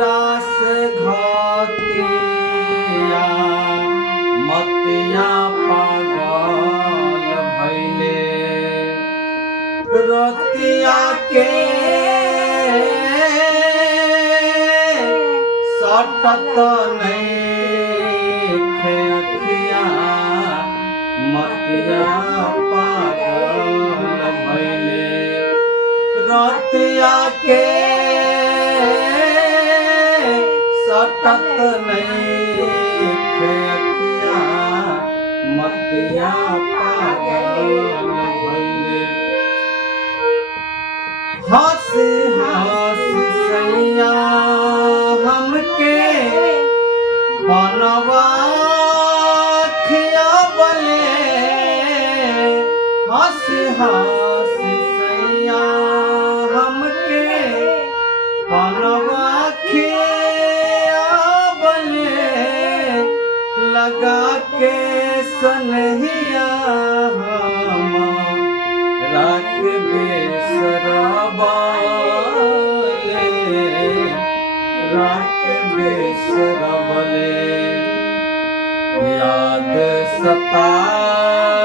रास घतिया मतिया पागल भैले रतिया के सटत नइखे अखिया मतिया पागल भैले रतिया के सटत नइखे अखिया मतिया पागल भैले हंस हंस सैया हमके बनवा खियावले हंस हंस सैया हमके बनवा खियावले लगा के सनहिया राख बेसरबले राख बेसरबले याद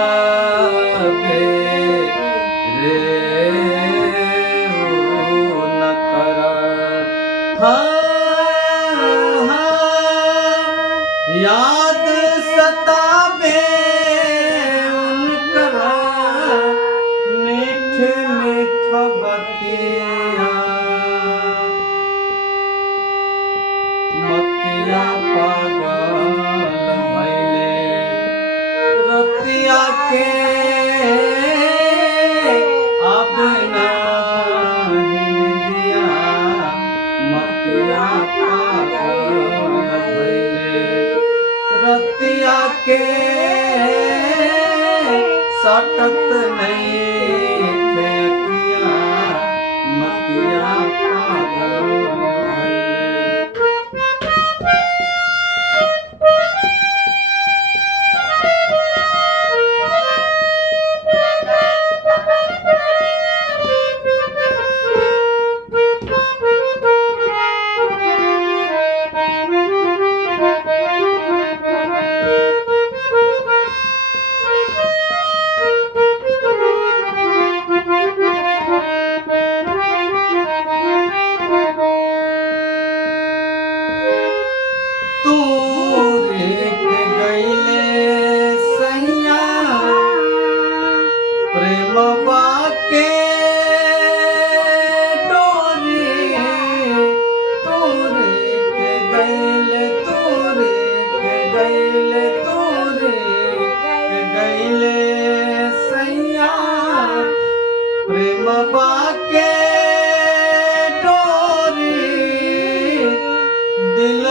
सतावे रे न कर याद सतावे उनकर मीठ मीठ बतिया मतिया पागल भैले रतिया के अब नहीं दिया मतिया पागल भैले रतिया के सटत नइखे अखिया मतिया पागल भैले प्रेम बाके डोरी दिल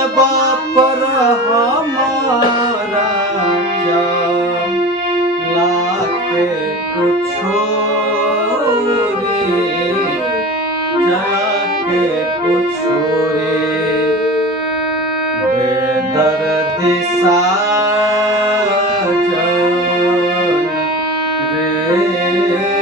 पर हमारा लाके कुछो रे जाके कुछो रे बेदर्दी साजन रे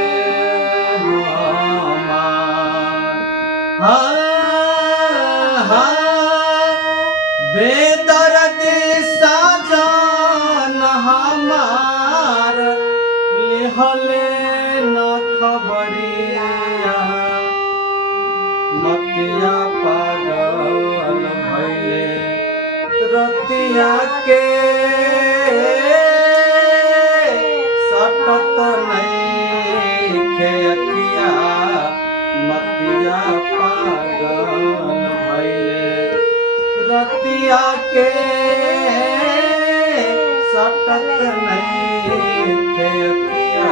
बेदर्दी साजन हमार लिहले न खबरिया मतिया पागल भैले रतिया के सटत नइखे अखिया मतिया पागल भैले रतिया के सटत नइखे अखिया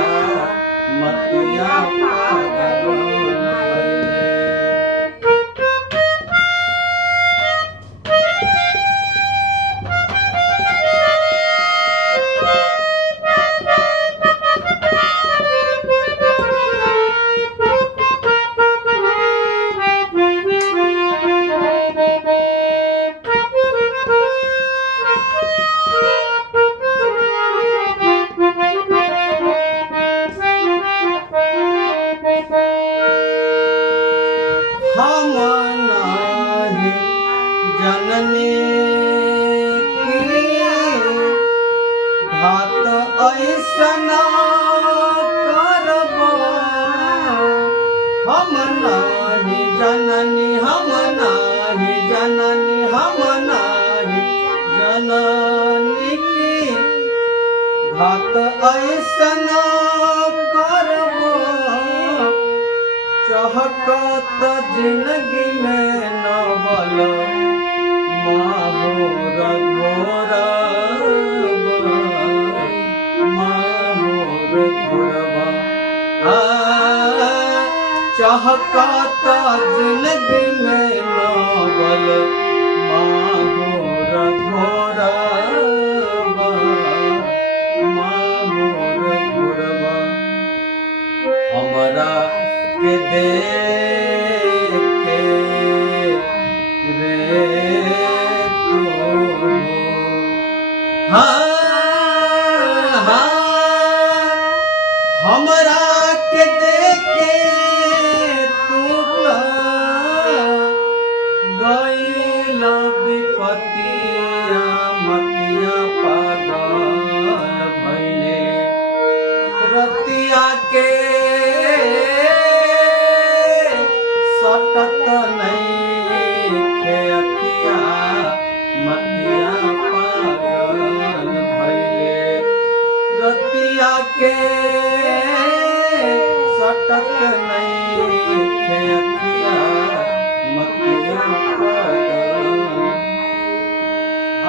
मतिया पागल भैले जननी की घात ऐसना करब हम नाही जननी हम नाही जननी हम नाही जननी की घात ऐसना करब चहकत जिंदगी में नवल माहौर माहौर घोरबा चहकत जिंदगी में नवल माहौर माहौर घोरबा हमरा के देखे रे तू हाँ हमरा के देखे तू गईल विपतिया मतिया पागल भइले रतिया के सटत नइखे अखिया मतिया पागल भइले रतिया के सटत नइखे अखिया मतिया पागल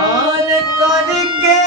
आर करके